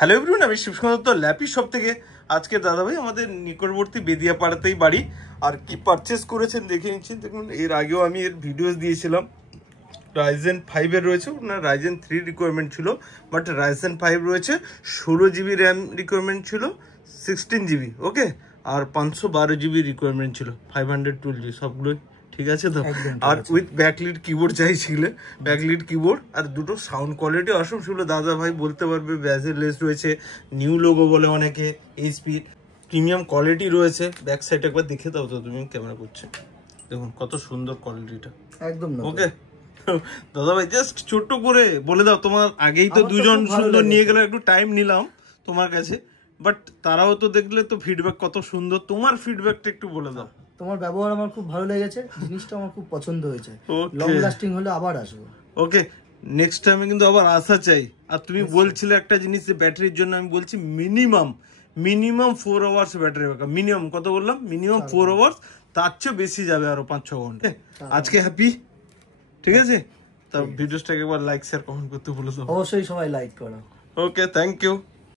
Hello everyone, আমি Shibsundar Dutta lappy shop থেকে। আজকে দাদাভাই আমাদের নিকটবর্তী বেদিয়াপাড়াতেই বাড়ি। আর কি পারচেস করেছেন দেখে নিচ্ছেন। দেখুন, এর আগেও আমি এর ভিডিওস দিয়েছিলাম। রাইজেন 5 এর রয়েছে, ওনার রাইজেন 3 রিকোয়ারমেন্ট ছিল, বাট রাইজেন 5 রয়েছে। 16 জিবি র্যাম রিকোয়ারমেন্ট ছিল, 16 জিবি ওকে, আর 512 জিবি রিকোয়ারমেন্ট ছিল, 512 সবগুলোই ঠিক আছে তো। আর উইথ ব্যাকলিড কিবোর্ড চাইছিলে, ব্যাকলিড কিবোর্ড আর দুটো সাউন্ড কোয়ালিটি অসম ছিল। দাদা ভাই বলতে পারবে, ব্যাজের লেস রয়েছে, নিউ লোগো বলে অনেকে, এইচপি প্রিমিয়াম কোয়ালিটি রয়েছে। ব্যাক সাইড একবার দেখে দাও তো তুমি, ক্যামেরা করছে, দেখুন কত সুন্দর কোয়ালিটিটা একদম ওকে। দাদা ভাই জাস্ট ছোট্ট করে বলে দাও, তোমার আগেই তো দুজন সুন্দর নিয়ে গেল, একটু টাইম নিলাম তোমার কাছে, বাট তারাও তো দেখলে তো ফিডব্যাক কত সুন্দর। তোমার ফিডব্যাকটা একটু বলে দাও। তোমার ব্যবহার আমার খুব ভালো লেগেছে, জিনিসটা আমার খুব পছন্দ হয়েছে, লং লাস্টিং হলে আবার আসবো। ওকে, নেক্সট টাইমে কিন্তু আবার আসা চাই। আর তুমি বলছিলে একটা জিনিস, যে ব্যাটারির জন্য আমি বলছি minimum 4 hours battery backup. Minimum কত বললাম? মিনিমাম 4 আওয়ার্স, তার চেয়ে বেশি যাবে আরো 5-6 ঘন্টা। আজকে হ্যাপি, ঠিক আছে? তা ভিডিওটাকে একবার লাইক শেয়ার কমেন্ট করতে ভুলো না, অবশ্যই সবাই লাইক করো। ওকে, থ্যাংক ইউ।